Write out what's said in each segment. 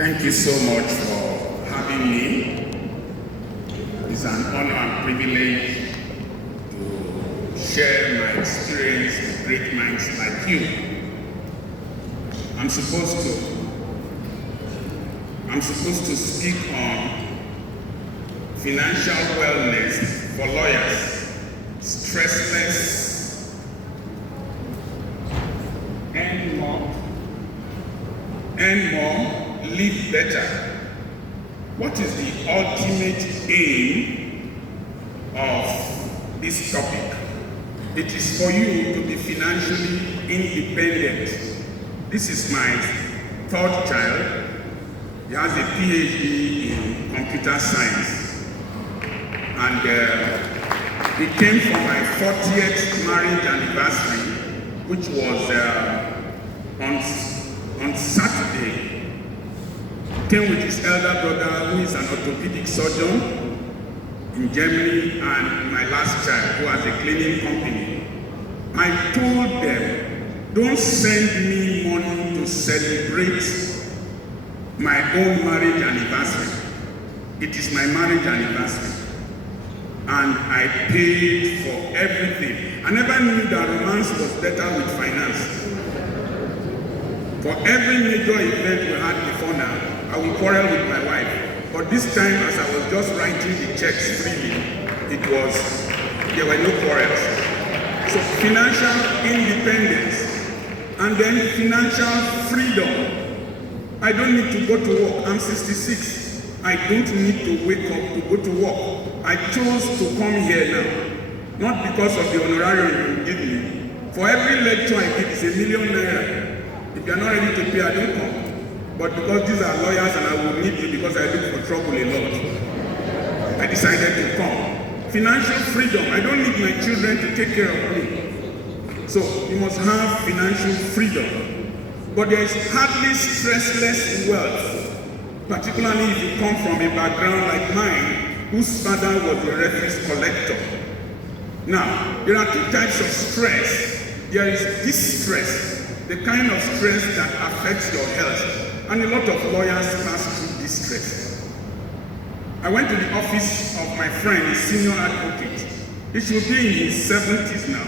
Thank you so much for having me. It's an honor and privilege to share my experience with great minds like you. I'm supposed to speak on financial wellness for lawyers, stressless, earn more, live better. What is the ultimate aim of this topic? It is for you to be financially independent. This is my third child. He has a PhD in computer science. And he came for my 40th marriage anniversary, which was on Saturday. He came with his elder brother, who is an orthopedic surgeon in Germany, and my last child, who has a cleaning company. I told them, don't send me money to celebrate my own marriage anniversary. It is my marriage anniversary. And I paid for everything. I never knew that romance was better with finance. For every major event we had before now, I will quarrel with my wife. But this time, as I was just writing the checks freely, there were no quarrels. So financial independence, and then financial freedom. I don't need to go to work. I'm 66. I don't need to wake up to go to work. I chose to come here now, not because of the honorarium you give me. For every lecture I give is ₦1 million. If you are not ready to pay, I don't come. But because these are lawyers and I will need you because I look for trouble a lot, I decided to come. Financial freedom. I don't need my children to take care of me. So you must have financial freedom. But there is hardly stressless wealth, particularly if you come from a background like mine, whose father was a refuse collector. Now, there are two types of stress. There is distress, the kind of stress that affects your health. And a lot of lawyers pass through distress. I went to the office of my friend, a senior advocate. He should be in his 70s now.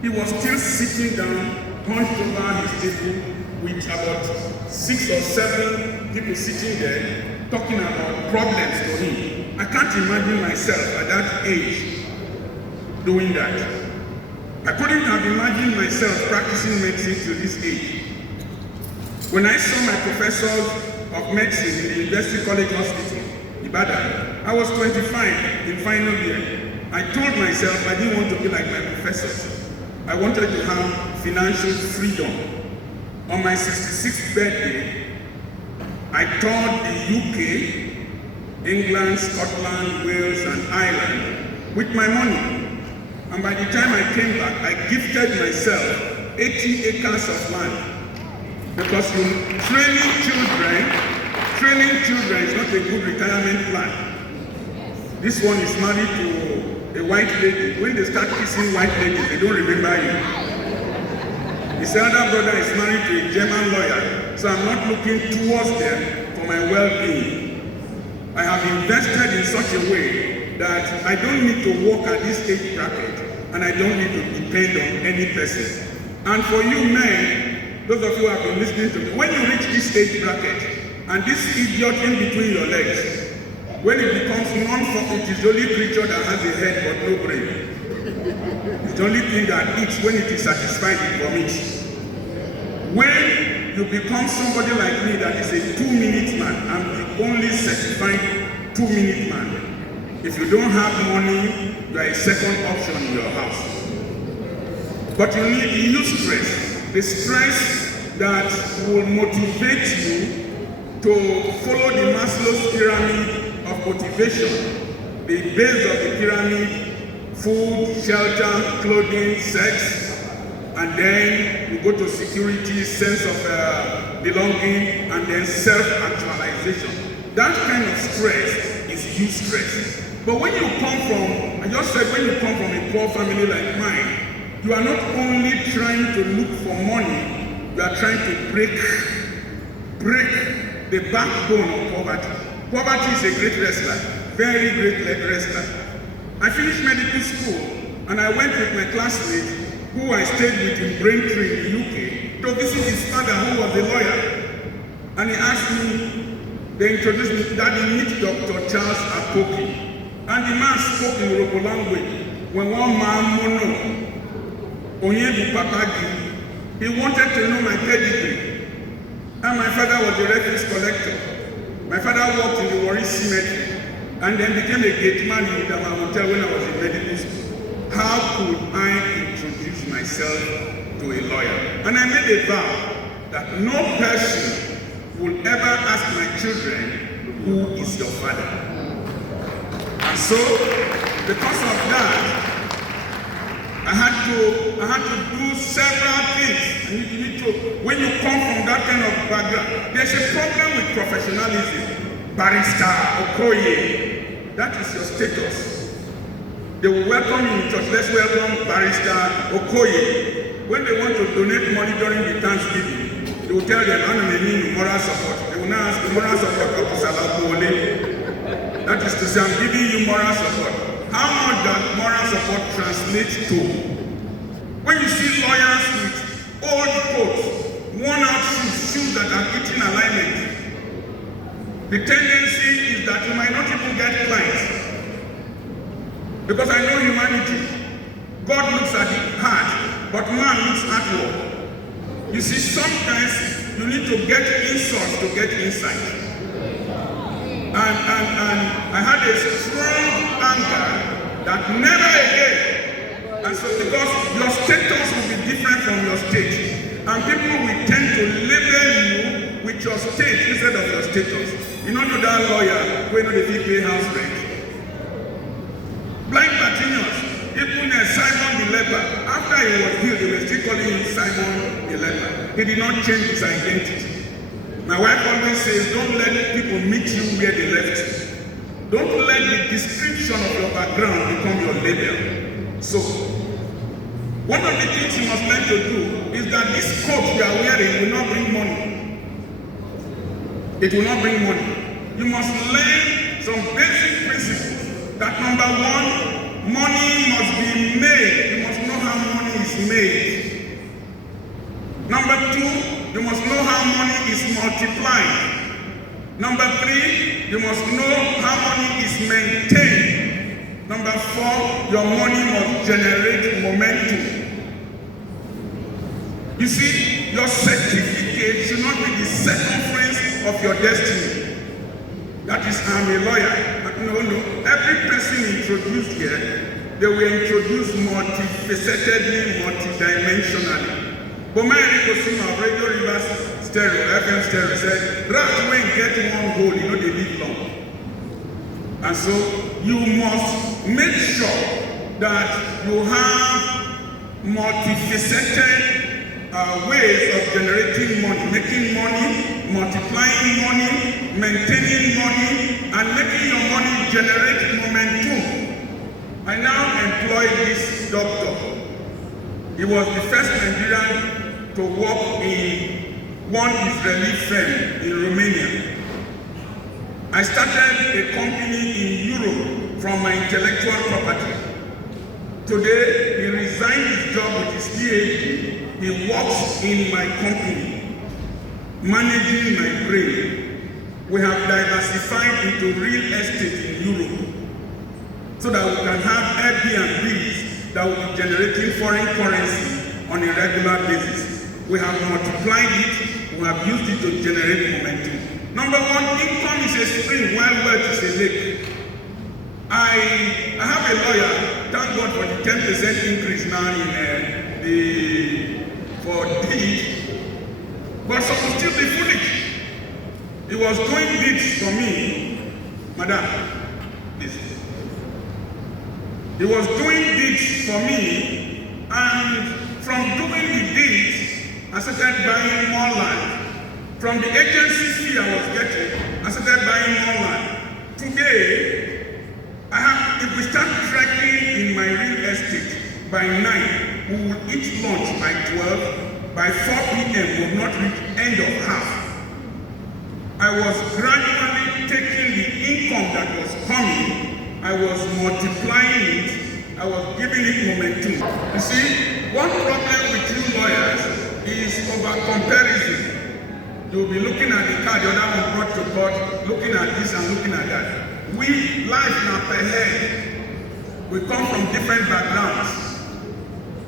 He was still sitting down, hunched over his table, with about 6 or 7 people sitting there, talking about problems to him. I can't imagine myself at that age doing that. I couldn't have imagined myself practicing medicine to this age. When I saw my professors of medicine in the University College Hospital, Ibadan, I was 25 in final year. I told myself I didn't want to be like my professors. I wanted to have financial freedom. On my 66th birthday, I toured the UK, England, Scotland, Wales, and Ireland with my money. And by the time I came back, I gifted myself 80 acres of land. Because training children is not a good retirement plan. This one is married to a white lady. When they start kissing white ladies, they don't remember you. His elder brother is married to a German lawyer, so I'm not looking towards them for my well-being. I have invested in such a way that I don't need to work at this age bracket, and I don't need to depend on any person. And for you men, those of you who have been listening to me, when you reach this age bracket, and this idiot in between your legs, when it becomes non-functional, it is the only creature that has a head but no brain. It's the only thing that eats. When it is satisfied, it vomits. When you become somebody like me that is a 2-minute man, I'm the only certified 2-minute man. If you don't have money, you are a second option in your house. But you need stress. The stress that will motivate you to follow the Maslow's pyramid of motivation. The base of the pyramid: food, shelter, clothing, sex, and then you go to security, sense of belonging, and then self-actualization. That kind of stress is eustress. But when you come from, I just said, when you come from a poor family like mine, you are not only trying to look for money, you are trying to break the backbone of poverty. Poverty is a great wrestler, very great wrestler. I finished medical school and I went with my classmate who I stayed with in Braintree in the UK to visit his father who was a lawyer. And he asked me, they introduced me, Daddy, meet Dr. Charles Apoki. And the man spoke in Yoruba language. When one man mono, Onyebu Papagi, he wanted to know my pedigree. And my father was a refuse collector. My father worked in the Warri Cemetery and then became a gate man in the hotel when I was in medical school. How could I introduce myself to a lawyer? And I made a vow that no person will ever ask my children, who is your father? And so, because of that, I had to do several things. And you need to, when you come from that kind of background, there's a problem with professionalism. Barrister, Okoye, that is your status. They will welcome you in church. Let's welcome Barrister Okoye. When they want to donate money during the Thanksgiving, they will tell them, I'm need moral support. They will now ask the moral support of Salabole. That is to say, I'm giving you moral support. How much does moral support translate to? When you see lawyers with old coats, worn out shoes that are eating alignment, the tendency is that you might not even get clients. Because I know humanity. God looks at the heart, but man looks outward. You see, sometimes you need to get insults to get insight. And I had a strong anger that never again. And so because your status will be different from your state. And people will tend to label you with your state instead of your status. You know that lawyer who know the pay house rent. Blind Bartimaeus, even Simon the leper, after he was healed, they were still calling him Simon the leper. He did not change his identity. My wife always says, don't let people meet you where they left you. Don't let the description of your background become your label. So, one of the things you must learn to do is that this coat you are wearing will not bring money. It will not bring money. You must learn some basic principles. That number one, money must be made. You must know how money is made. Number two, you must know how money is multiplied. Number three, you must know how money is maintained. Number four, your money must generate momentum. You see, your certificate should not be the circumference of your destiny. That is, I'm a lawyer. No. Every person introduced here, they will introduce multifacetedly, multidimensionally. But my Nicosima, Radio Rivers Stereo, FM Stereo said, rat when get one hole, you know they live long. And so you must make sure that you have multifaceted ways of generating money, making money, multiplying money, maintaining money, and making your money generate momentum. I now employ this doctor. He was the first Nigerian to work in one Israeli firm in Romania. I started a company in Europe from my intellectual property. Today, he resigned his job with his PhD. He works in my company, managing my brain. We have diversified into real estate in Europe so that we can have Airbnbs that will be generating foreign currency on a regular basis. We have multiplied it, we have used it to generate momentum. Number one, income is a spring while wealth is a lake. I have a lawyer, thank God for the 10% increase now in for deed, but some will still be foolish. He was doing deeds for me, madam, listen. He was doing deeds for me, and from doing the deeds, I started buying more land. From the agency fee I was getting, I started buying more land. Today, if we start tracking in my real estate by 9, we will eat lunch by 12, by 4 p.m. we will not reach end of half. I was gradually taking the income that was coming, I was multiplying it, I was giving it momentum. You see, one problem with you lawyers is over comparison. You'll be looking at the car, the other one brought to court, looking at this and looking at that. We, life now per head, we come from different backgrounds.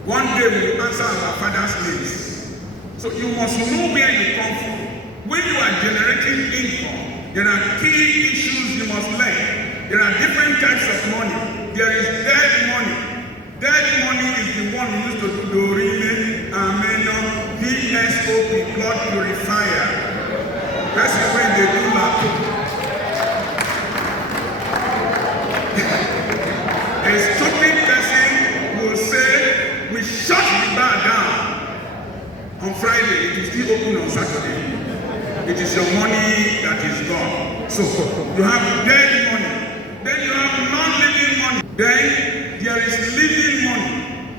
One day we will answer our father's names. So you must know where you come from. When you are generating income, there are key issues you must learn. There are different types of money. There is dead money. Dead money is the one we used to do Dorime, Ameno, VSOP, blood purifier. That's when they do that. A stupid person will say, we shut the bar down on Friday, it is still open on Saturday. It is your money that is gone. So you have dead money. Then you have non-living money. Then there is living money.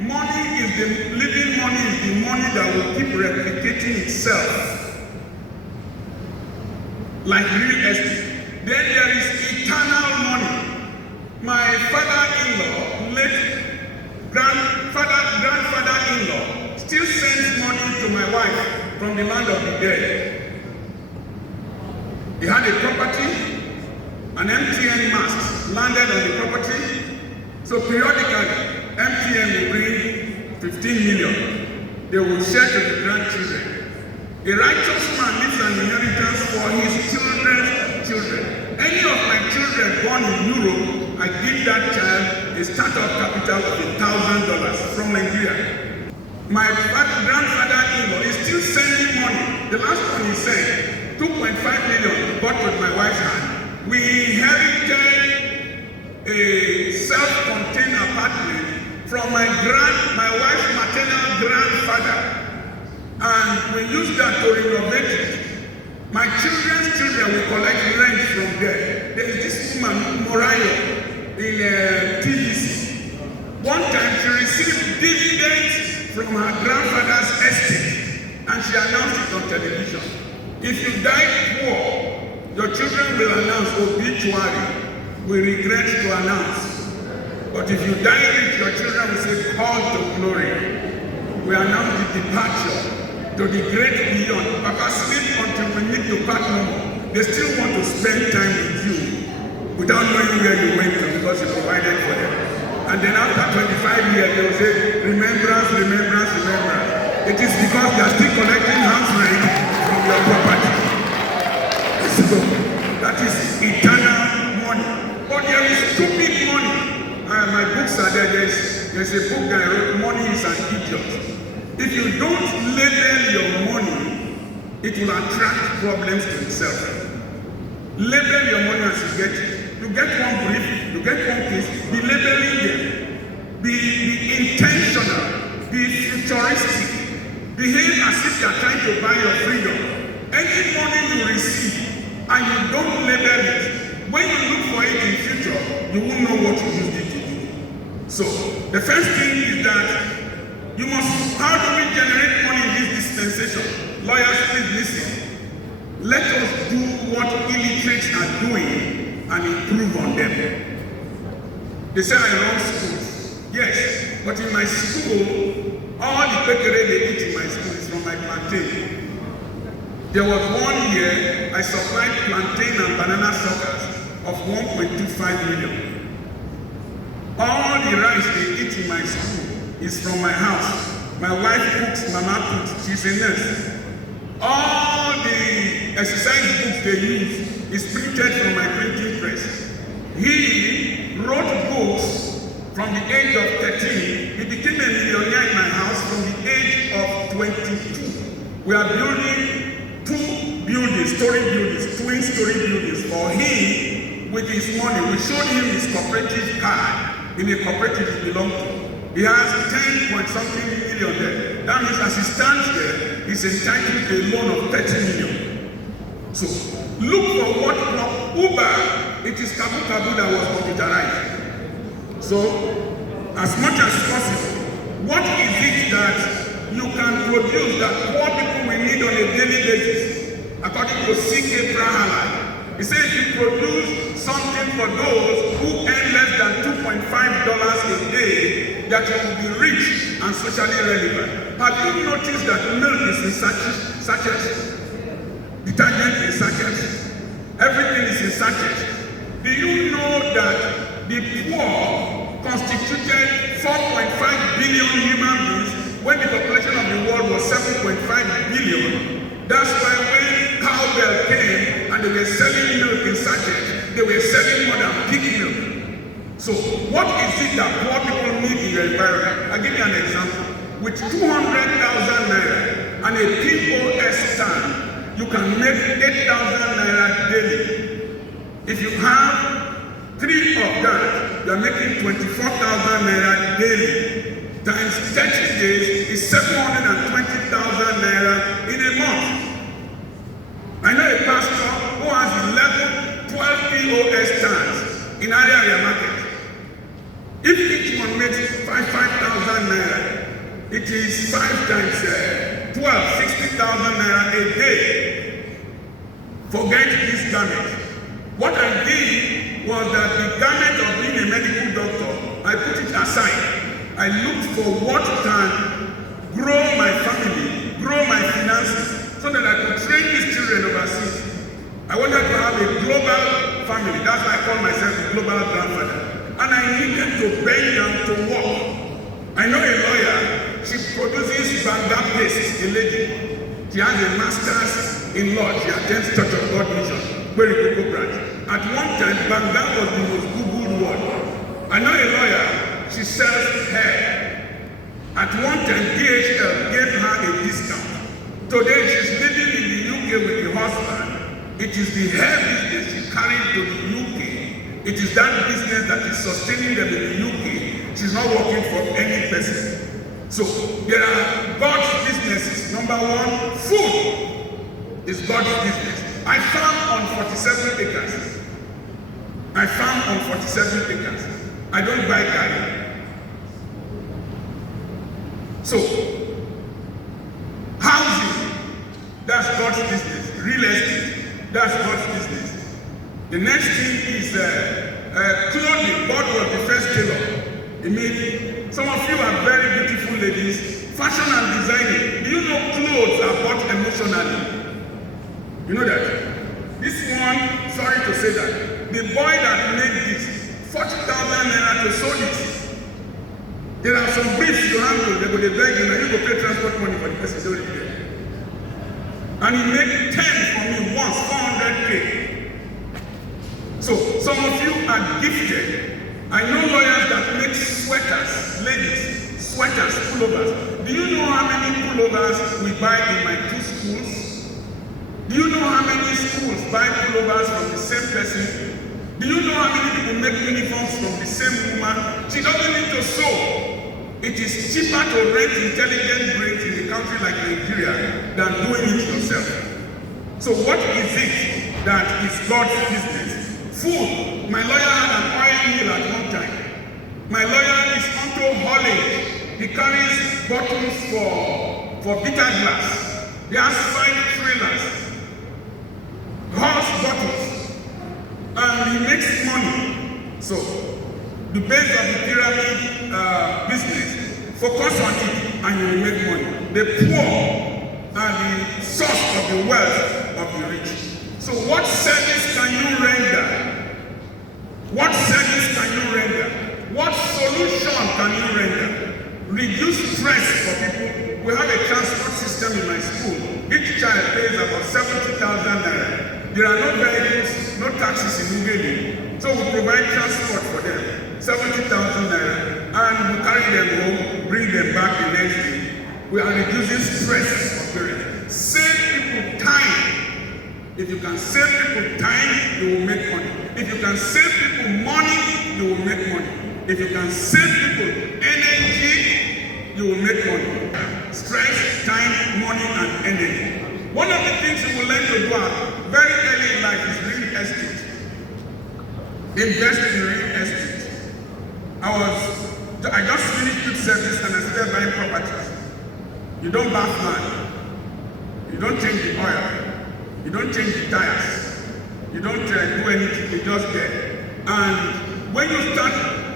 Money is the living money is the money that will keep replicating itself. Like real estate. Then there is eternal money. My father-in-law, late grandfather-in-law, still sends money to my wife from the land of the dead. He had a property, an MTN mast landed on the property. So periodically, MTN will bring 15 million. They will share to the grandchildren. A righteous man leaves an inheritance for his children's children. Any of my children born in Europe, I give that child a startup capital of $1,000 from Nigeria. My grandfather-in-law is still sending money. The last one he sent, 2.5 million bought with my wife's hand. We inherited a self-contained apartment from my wife's maternal grandfather, and we used that to renovate it. My children's children will collect rent from there. There is this woman, Morayo, in TVC. One time she received dividends from her grandfather's estate, and she announced it on television. If you die poor, your children will announce obituary. We regret to announce. But if you die rich, your children will say, call to glory. We announce the departure to the great beyond. Papa, sleep until we need to part no more. They still want to spend time with you without knowing where you went to because you provided for them. And then after 25 years, they will say, remembrance, remembrance, remembrance. It is because they are still collecting house rent from your property. So that is eternal money. But there is stupid money. My books are there. There's a book that I wrote, Money is an Idiot. If you don't label your money, it will attract problems to itself. Label your money as you get it. You get one brief, you get one piece, be labeling them. Be intentional, be futuristic. Behave as if you are trying to buy your freedom. Any money you receive and you don't label it, when you look for it in future, you won't know what you used it to do. So, the first thing is that you must, how do we generate money in this dispensation? Lawyers, please listen. Let us do what illiterates are doing and improve on them. They say I run schools. Yes, but in my school, all the pekere they eat in my school is from my plantain. There was 1 year I supplied plantain and banana suckers of 1.25 million. All the rice they eat in my school is from my house. My wife cooks, mama cooks, she's a nurse. All the exercise books they use is printed from my printing press. He wrote books from the age of 13. He became a millionaire in my house from the age of 22. We are building 2 buildings, twin-story buildings for him with his money. We showed him his cooperative card in a cooperative he belonged to. He has 10-point-something million there. That means as he stands there, he's entitled to a loan of 30 million. So, look for what Uber, it is Kabu Kabu that was computerized. So, as much as possible, what is it that you can produce that poor people will need on a daily basis? according to C.K. Prahalad. He says you produce something for those who earn less than $2.5 a day, that you will be rich and socially relevant. Have you noticed that milk is in sachets? Detergent in sachets? Everything is in sachets. Do you know that the poor constituted 4.5 billion human beings when the population of the world was 7.5 billion? That's why when cowbell came and they were selling milk in sachets, they were selling more than pig milk. So what is it that poor people need in your environment? I'll give you an example. With 200,000 naira and a POS stand, you can make 8,000 naira daily. If you have 3 of that, you are making 24,000 naira daily. Times 30 days is 720,000 naira in a month. I know a pastor who has 12 POS stands in area market. If each one makes 5,000 naira, it is 5 times 12, 60,000 naira a day. Forget this garment. What I did was that the garment of being a medical doctor, I put it aside. I looked for what can grow my family, grow my finances, so that I could train these children overseas. I wanted to have a global family. That's why I call myself a global grandfather. And I needed to bend down to work. I know a lawyer. She produces Banga paste, a lady. She has a master's in law. She attends Church of God Mission, very good branch. At one time, Banga was the most Googled word. I know a lawyer. She sells hair. At one time, DHL gave her a discount. Today, she's living in the UK with the husband. It is the hair business she carried to the UK. It is that business that is sustaining them in the UK. She's not working for any person. So there are God's businesses. Number one, food is God's business. I farm on 47 acres. I don't buy garden. So housing, that's God's business. Real estate, that's God's business. The next thing is clothing. God was the first tailor. He made. Some of you are very beautiful ladies. Fashion and designing. Do you know clothes are bought emotionally? You know that? This one, sorry to say that, the boy that made this, 40,000 naira to sew it. There are some briefs you handle, they go to beg you, and you go pay transport money for the person doing it. And he made 10 for me once, 400K. So, some of you are gifted. I know lawyers that make sweaters, ladies, sweaters, pullovers. Do you know how many pullovers we buy in my 2 schools? Do you know how many schools buy pullovers from the same person? Do you know how many people make uniforms from the same woman? She doesn't need to sew. It is cheaper to rent intelligent brains in a country like Nigeria than doing it yourself. So what is it that is God's business? Food. My lawyer had an oil mill at one time. My lawyer is onto haulage. He carries bottles for bitter glass. He has 5 trailers. Horse bottles. And he makes money. So, the base of the pyramid business, focus on it and you will make money. The poor are the source of the wealth of the rich. So what service can you render? What service can you render? What solution can you render? Reduce stress for people. We have a transport system in my school. Each child pays about 70,000 naira. There are no vehicles, no taxis in Uganda. So we provide transport for them. 70,000 naira. And we carry them home, bring them back the next day. We are reducing stress for parents. Save people time. If you can save people time, you will make money. If you can save people money, you will make money. If you can save people energy, you will make money. Stress, time, money, and energy. One of the things you will learn to do very early in life is real estate. Invest in real estate. I just finished good service and I started buying properties. You don't bath land. You don't change the oil. You don't change the tires. You don't do anything, you just get. And when you start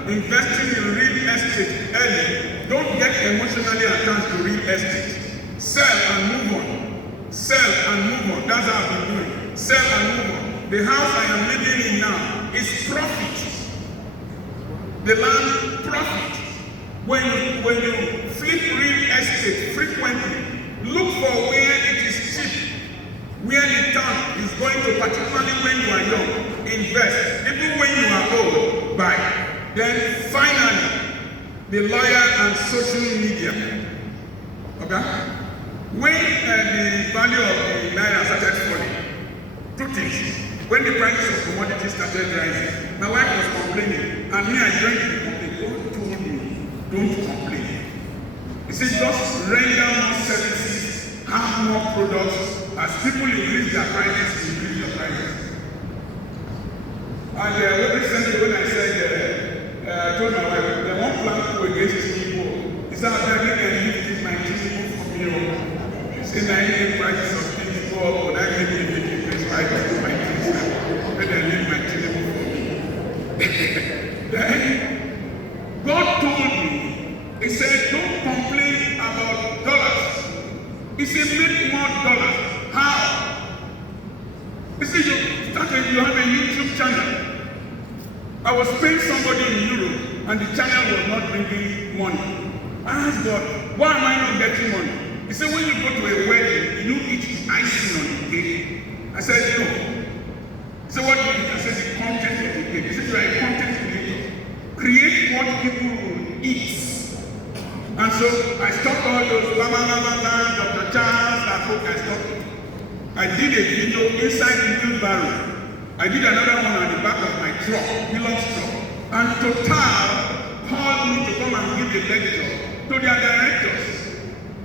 investing in real estate early, don't get emotionally attached to real estate. Sell and move on. Sell and move on. That's how I've been doing. Sell and move on. The house I am living in now is profit. The land, profit. When you flip real estate frequently, look for where it is cheap, where the town is going to, particularly when you are young, invest. Even when you are old, buy. Then finally, the lawyer and social media. Okay? When the value of the naira started falling, two things. When the prices of commodities started rising, my wife was complaining, and me, I joined the complaint. God told me, don't complain. He said, just render more services, have more products. As people increase their prices, increase your prices. And recently when I said, I told my wife, they won't plan to against people. He said, they can lift my people from here. He said, I need prices of things go up, but I need to increase prices of my things. When they leave my people for me. Then, God told me, He said, don't complain about dollars. He said, make more dollars. How? He said, you have a YouTube channel. I was paying somebody in Europe, and the channel was not bringing money. I asked God, why am I not getting money? He said, when you go to a wedding, you eat icing on the cake. I said, no. He said, what do you eat? I said, the content of the cake. He said, you are a content creator. Create what people will eat. And so I stopped all those Dr. Charles, Apoki, I stopped it. I did a video inside the wheelbarrow. I did another one on the back of my truck, Hillox truck. And Total called me to come and give a lecture to their directors.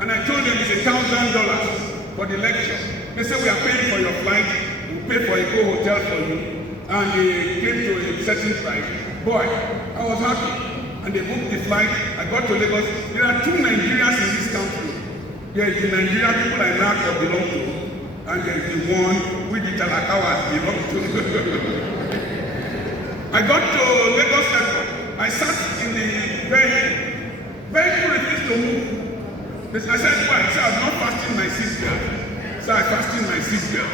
And I told them it's $1,000 for the lecture. They said, we are paying for your flight, we'll pay for a go hotel for you. And they came to a certain price. Boy, I was happy. And they booked the flight. I got to Lagos. There are two Nigerians in this country. There is the Nigerian people I now belong to. And there is the one with the Talakawas belong to. I got to Lagos Airport. I sat in the vehicle refused to move. I said, why? He said, I'm not fastening my seatbelt. So I fastened my seatbelt.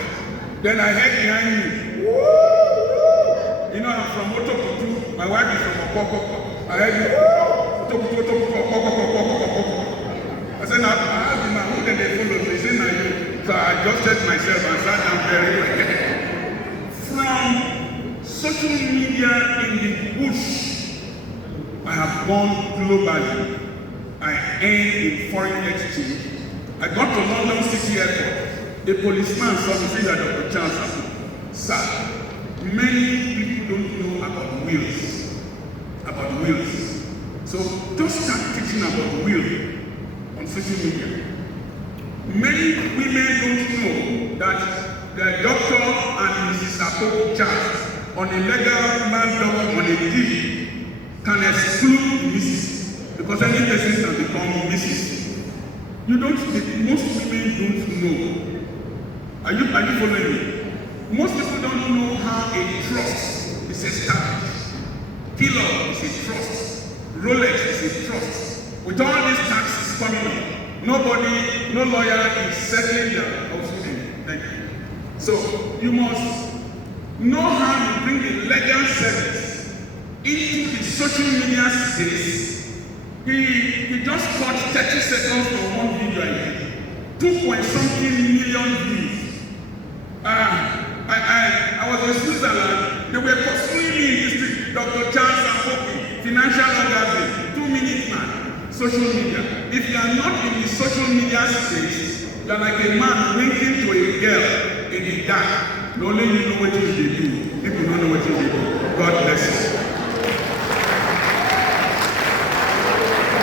Then I heard behind me, woo! You know, I'm from Otokotu. My wife is from Apoki. I heard you, I said, now, I asked him, who did they follow? He said, now you. So I adjusted myself and sat down very well. From social media in the bush, I have gone globally. I earned in foreign exchange. I got to London City Airport. A policeman saw me, said, Dr. Charles, sir, many people don't know about wills. About wills. So just start teaching about will on social media. Many women don't know that the doctor and Mrs. Apoki Charles on a legal man on a deed can exclude Mrs. because any person can become Mrs. You don't, most women don't know. Are you following me? Most people don't know how a trust is established. Kilo is a trust. Rolex is a trust. With all these taxes coming up, no lawyer is settling their outstanding. Thank you. So you must know how to bring the legal service into the social media space. He just caught 30 seconds for one video I did. 2.something million views. I was in Switzerland. They were pursuing me in the street. Dr. Charles Apoki, financial magazine, 2-minute man, social media. If you are not in the social media space, you are like a man winking to a girl in the dark. Only you know what you do. People don't know what you do. God bless you.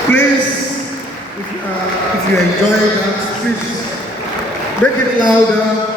Please, if you enjoy that, please make it louder.